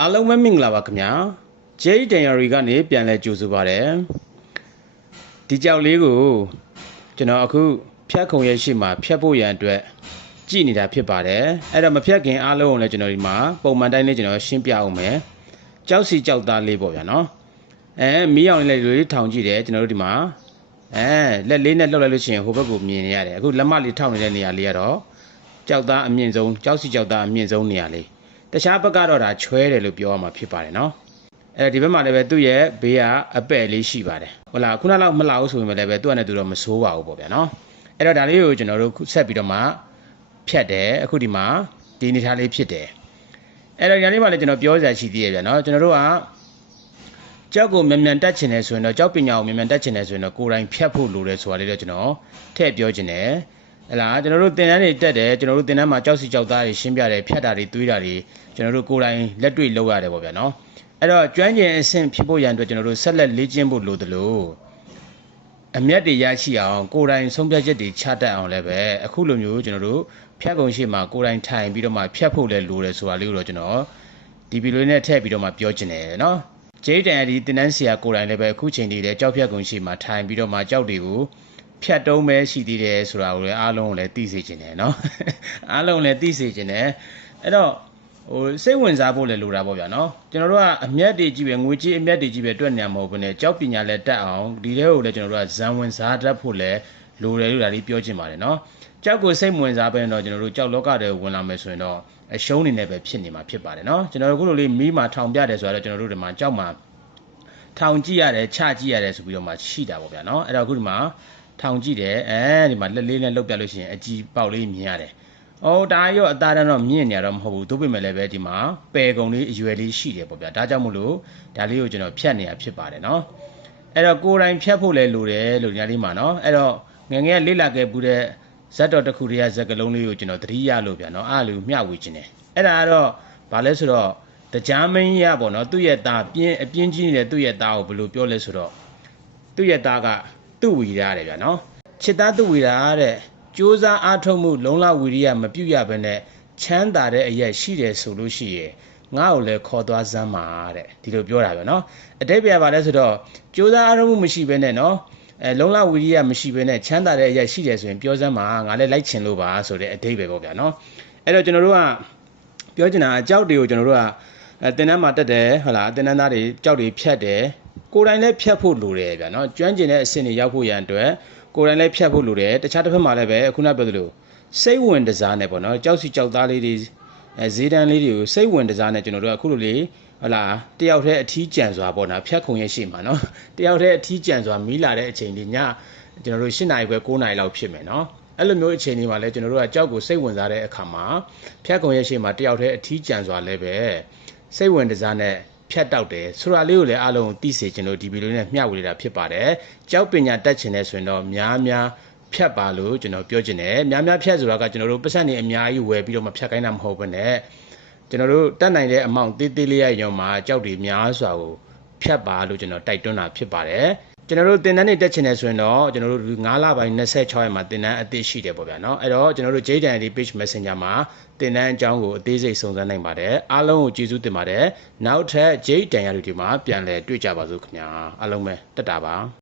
အားလုံးပဲမင်္ဂလာပါခင်ဗျာဂျေးတန်ယာရီကနေပြန်လဲကြိုဆိုပါရစေဒီကြောက်လေးကိုကျွန်တော်အခုဖြတ်ခုံရဲ့ရှေ့မှာဖြတ်ဖို့ရန်အတွက်ကြည်နေတာဖြစ်ပါတယ်အဲ့တော့မဖြတ်ခင်အားလုံးကိုလည်းကျွန်တော်ဒီမှာပုံမှန်တိုင်းလေးကျွန်တော်ရှင်းပြအောင်မယ်ကြောက်စီကြောက်သားလေးပေါ့ဗျာနော်အဲမီးအောင်လေးလေးထောင်ကြည့်တယ်ကျွန်တော်တို့ဒီမှာအဲလက်လေးနဲ့လှုပ်လိုက်လို့ရှိရင်ဟိုဘက်ကိုမြင်နေရတယ်အခုလက်မလေးထောက်နေတဲ့နေရာလေးကတော့ကြောက်သားအမြင့်ဆုံးကြောက်စီကြောက်သားအမြင့်ဆုံးနေရာလေး တခြားဘက်ကတော့ဒါချွဲတယ်လို့ပြောရမှာဖြစ်ပါတယ်နော်အဲ့ဒီဘက်မှာလည်းပဲသူ့ရဲ့ဘေးကအပဲ့လေးရှိပါတယ်ဟုတ်လားခုနလောက်မလောက်ဆိုရင်လည်းပဲသူ့အနေနဲ့သူတော့မစိုးပါဘူးပေါ့ဗျာနော်အဲ့တော့ဒါလေးကိုကျွန်တော်တို့ဆက်ပြီးတော့မှဖြတ်တယ်အခုဒီမှာဒီအနေထားလေးဖြစ်တယ်အဲ့တော့ညာလေးမှာလည်းကျွန်တော်ပြောစရာရှိသေးရဲ့ဗျာနော်ကျွန်တော်တို့ကကြောက်ကိုမြန်မြန်တက်ချင်တယ်ဆိုရင်တော့ကြောက်ပညာကိုမြန်မြန်တက်ချင်တယ်ဆိုရင်တော့ကိုယ်တိုင်ဖြတ်ဖို့လိုတယ်ဆိုတာလေးတော့ကျွန်တော်ထည့်ပြောချင်တယ် ဟလာကျွန်တော်တို့တင်တန်းတွေတက်တယ်ကျွန်တော်တို့တင်တန်းမှာကြောက်စီကြောက်သားတွေရှင်းပြတယ်ဖြတ်တာတွေတွေးတာတွေကျွန်တော်တို့ကိုယ်တိုင်လက်တွေ့လုပ်ရတယ်ပေါ့ဗျာနော်အဲ့တော့ကျွမ်းကျင်အဆင့်ဖြစ်ဖို့ရန်အတွက်ကျွန်တော်တို့ဆက်လက်လေ့ကျင့်ဖို့လိုတယ်လို့အမျက်တွေရရှိအောင်ကိုယ်တိုင်ဆုံးဖြတ်ချက်တွေချတတ်အောင်လည်းပဲအခုလိုမျိုးကျွန်တော်တို့ဖြတ်ကုန်ရှိမှာကိုယ်တိုင်ထိုင်ပြီးတော့မှဖြတ်ဖို့လည်းလိုတယ်ဆိုတာလေးကိုတော့ကျွန်တော်ဒီဗီဒီယိုနဲ့ထည့်ပြီးတော့မှပြောချင်တယ်နော်ဂျေးတန်ဒီတင်တန်းဆရာကိုယ်တိုင်လည်းပဲအခုချိန်ဒီလည်းကြောက်ဖြတ်ကုန်ရှိမှာထိုင်ပြီးတော့မှကြောက်တွေကို ဖြတ်တုံးပဲရှိသေးတယ်ဆိုတာကိုလည်းအားလုံးကိုလည်းသိစေချင်တယ်နော်အားလုံးလည်းသိစေချင်တယ်အဲ့တော့ဟိုစိတ်ဝင်စားဖို့လည်းလိုတာပေါ့ဗျာနော်ကျွန်တော်တို့ကအမျက်တွေကြီးပဲငွေကြီးအမျက်တွေကြီးပဲတွက်နေမှာမဟုတ်ဘူးねကြောက်ပညာလည်းတက်အောင်ဒီထဲကိုလည်းကျွန်တော်တို့ကဇံဝင်စားတတ်ဖို့လည်းလိုတယ်လို့ဒါလေးပြောချင်ပါတယ်နော်ကြောက်ကိုစိတ်ဝင်စားပဲတော့ကျွန်တော်တို့ကြောက်လောကတွေဝင်လာမယ်ဆိုရင်တော့အရှုံးနေနေပဲဖြစ်နေမှာဖြစ်ပါတယ်နော်ကျွန်တော်တို့ခုလိုလေးမီးမှာထောင်ပြတယ်ဆိုတော့ကျွန်တော်တို့ဒီမှာကြောက်မှာထောင်ကြည့်ရတယ်ချကြည့်ရတယ်ဆိုပြီးတော့မှရှိတာပေါ့ဗျာနော်အဲ့တော့အခုဒီမှာ ထောင်ကြည့်တယ်အဲဒီမှာလက်လေးနဲ့လှုပ်ပြလို့ရှိရင်အကြည်ပေါက်လေးမြင်ရတယ်။အော်ဒါရောအသားတန်းတော့မြင့်နေရတော့မဟုတ်ဘူး။သို့ပေမဲ့လည်းပဲဒီမှာပယ်ကုံလေးအရွယ်လေးရှိတယ်ပေါ့ဗျာ။ဒါကြောင့်မို့လို့ဒါလေးကိုကျွန်တော်ဖြတ်နေရဖြစ်ပါတယ်နော်။အဲ့တော့ကိုယ်တိုင်ဖြတ်ဖို့လည်းလိုတယ်လို့ညာလေးမှာနော်။အဲ့တော့ငငယ်လေးလာခဲ့ဘူးတဲ့ဇက်တော်တစ်ခုတည်းကဇက်ကလုံးလေးကိုကျွန်တော်သတိရလို့ဗျာနော်။အားလို့မျှဝေခြင်းတယ်။အဲ့ဒါကတော့ဘာလဲဆိုတော့တရားမင်းရပေါ့နော်။သူ့ရဲ့သားပြင်းအပြင်းကြီးနေတဲ့သူ့ရဲ့သားကိုဘယ်လိုပြောလဲဆိုတော့သူ့ရဲ့သားက သူ့ဝီရတယ်ဗျာနော်။ချစ်သားသူ့ဝီရာတဲ့စူးစမ်းအားထုတ်မှုလုံလဝီရိယမပြုတ်ရဘဲနဲ့ချမ်းသာတဲ့အရက်ရှိတယ်ဆိုလို့ရှိရင်ငါ့ကိုလည်းခေါ်သွားစမ်းပါတဲ့ဒီလိုပြောတာပဲเนาะအတိတ်ပြပါလဲဆိုတော့စူးစမ်းအားထုတ်မှုမရှိဘဲနဲ့เนาะအဲလုံလဝီရိယမရှိဘဲနဲ့ချမ်းသာတဲ့အရက်ရှိတယ်ဆိုရင်ပြောစမ်းပါငါလည်းလိုက်ချင်လို့ပါဆိုတဲ့အတိတ်ပဲပေါ့ဗျာเนาะအဲ့တော့ကျွန်တော်တို့ကပြောချင်တာအကြောက်တွေကိုကျွန်တော်တို့ကအဲတင်တန်းမှာတက်တယ်ဟုတ်လားတင်တန်းသားတွေကြောက်တွေဖြတ်တယ် ကိုယ်တိုင်လည်းဖြတ်ဖို့လိုတယ်ဗျာနော်ကျွမ်းကျင်တဲ့အဆင့်တွေရောက်ဖို့ရန်အတွက်ကိုယ်တိုင်လည်းဖြတ်ဖို့လိုတယ်တခြားတစ်ဖက်မှာလည်းပဲခုနပြောသလိုစိတ်ဝင်တစားနဲ့ပေါ့နော်ကြောက်စီကြောက်သားလေးတွေအဲဈေးတန်းလေးတွေကိုစိတ်ဝင်တစားနဲ့ကျွန်တော်တို့ကအခုလိုလေဟလာတယောက်တည်းအထီးကြံစွာပေါ့နော်ဖြတ်ခုံရဲ့ရှိမှာနော်တယောက်တည်းအထီးကြံစွာမီးလာတဲ့အချိန်ဒီညကျွန်တော်တို့၈နာရီပဲ9နာရီလောက်ဖြစ်မယ်နော်အဲ့လိုမျိုးအချိန်တွေမှာလည်းကျွန်တော်တို့ကကြောက်ကိုစိတ်ဝင်စားတဲ့အခါမှာဖြတ်ခုံရဲ့ရှိမှာတယောက်တည်းအထီးကြံစွာလည်းပဲစိတ်ဝင်တစားနဲ့ ဖြတ်တောက်တယ်ဆိုတာလေးကိုလည်းအားလုံးသိစေချင်လို့ဒီဗီဒီယိုနဲ့မျှဝေတာဖြစ်ပါတယ်ကြောက်ပညာတက်ချင်တဲ့ဆိုရင်တော့များများဖြတ်ပါလို့ကျွန်တော်ပြောချင်တယ်များများဖြတ်ဆိုတာကကျွန်တော်တို့ပတ်စံနေအများကြီးဝယ်ပြီးတော့မဖြတ်ခိုင်းတာမဟုတ်ဘဲနဲ့ကျွန်တော်တို့တက်နိုင်တဲ့အမောင့်သေးသေးလေးရရောမှာကြောက်တွေများစွာကိုဖြတ်ပါလို့ကျွန်တော်တိုက်တွန်းတာဖြစ်ပါတယ် ကျွန်တော်တို့တင်တန်းတွေတက်ချင်တယ်ဆိုရင်တော့ကျွန်တော်တို့9လပိုင်း26ရက်မှာတင်တန်းအသစ်ရှိတယ်ပေါ့ဗျာနော်အဲ့တော့ကျွန်တော်တို့ JDND page messenger မှာတင်တန်းအကြောင်းကိုအသေးစိတ်စုံစမ်းနိုင်ပါတယ်အားလုံးကိုကျေးဇူးတင်ပါတယ်နောက်ထပ် JDND တွေမှာပြန်လည်တွေ့ကြပါစို့ခင်ဗျာအားလုံးပဲတက်တာပါ